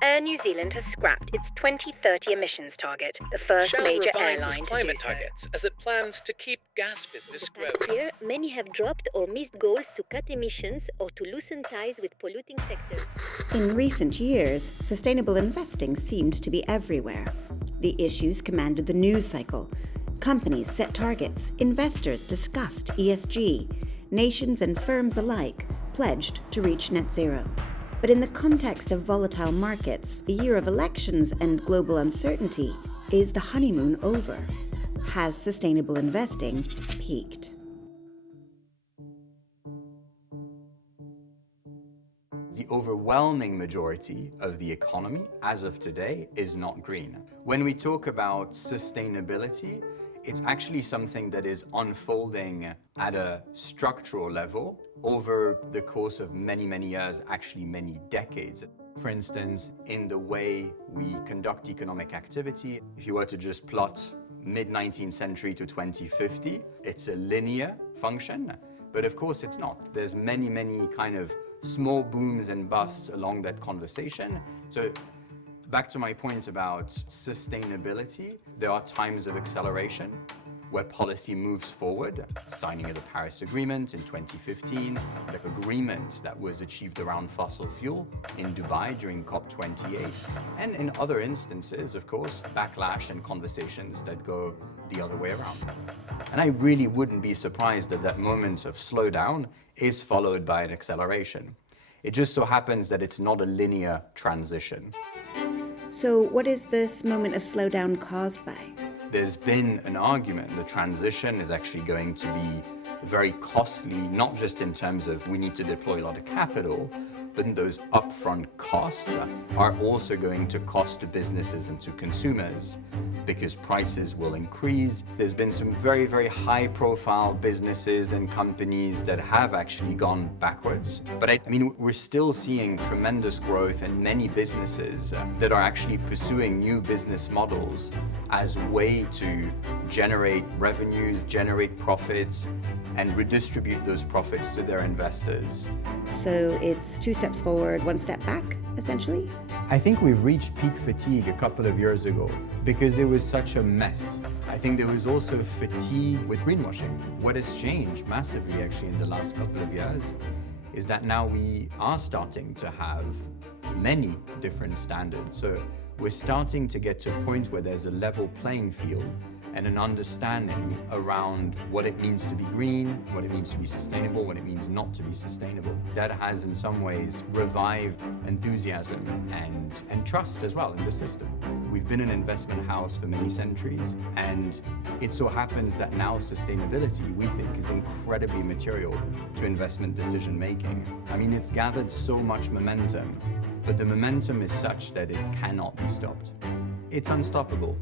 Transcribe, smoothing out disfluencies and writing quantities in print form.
Air New Zealand has scrapped its 2030 emissions target, the first Shell major revises airline to do climate so. targets as it plans to keep gas business growing. Last year, many have dropped or missed goals to cut emissions or to loosen ties with polluting sectors. In recent years, sustainable investing seemed to be everywhere. The issues commanded the news cycle. Companies set targets, investors discussed ESG, nations and firms alike pledged to reach net zero. But in the context of volatile markets, a year of elections and global uncertainty, is the honeymoon over? Has sustainable investing peaked? The overwhelming majority of the economy, as of today, is not green. When we talk about sustainability, it's actually something that is unfolding at a structural level over the course of many, many years, actually many decades. For instance, in the way we conduct economic activity, if you were to just plot mid-19th century to 2050, it's a linear function, but of course it's not. There's many, many kind of small booms and busts along that conversation. So back to my point about sustainability, there are times of acceleration where policy moves forward, signing of the Paris Agreement in 2015, the agreement that was achieved around fossil fuel in Dubai during COP28, and in other instances, of course, backlash and conversations that go the other way around. And I really wouldn't be surprised that that moment of slowdown is followed by an acceleration. It just so happens that it's not a linear transition. So what is this moment of slowdown caused by? There's been an argument the transition is actually going to be very costly, not just in terms of we need to deploy a lot of capital, but those upfront costs are also going to cost to businesses and to consumers because prices will increase. There's been some very, very high-profile businesses and companies that have actually gone backwards. But I mean, we're still seeing tremendous growth in many businesses that are actually pursuing new business models as a way to generate revenues, generate profits, and redistribute those profits to their investors. So it's 2 steps forward, 1 step back, essentially? I think we've reached peak fatigue a couple of years ago because it was such a mess. I think there was also fatigue with greenwashing. What has changed massively actually in the last couple of years is that now we are starting to have many different standards. So we're starting to get to a point where there's a level playing field and an understanding around what it means to be green, what it means to be sustainable, what it means not to be sustainable. That has in some ways revived enthusiasm and trust as well in the system. We've been an investment house for many centuries, and it so happens that now sustainability, we think, is incredibly material to investment decision making. I mean, it's gathered so much momentum, but the momentum is such that it cannot be stopped. It's unstoppable.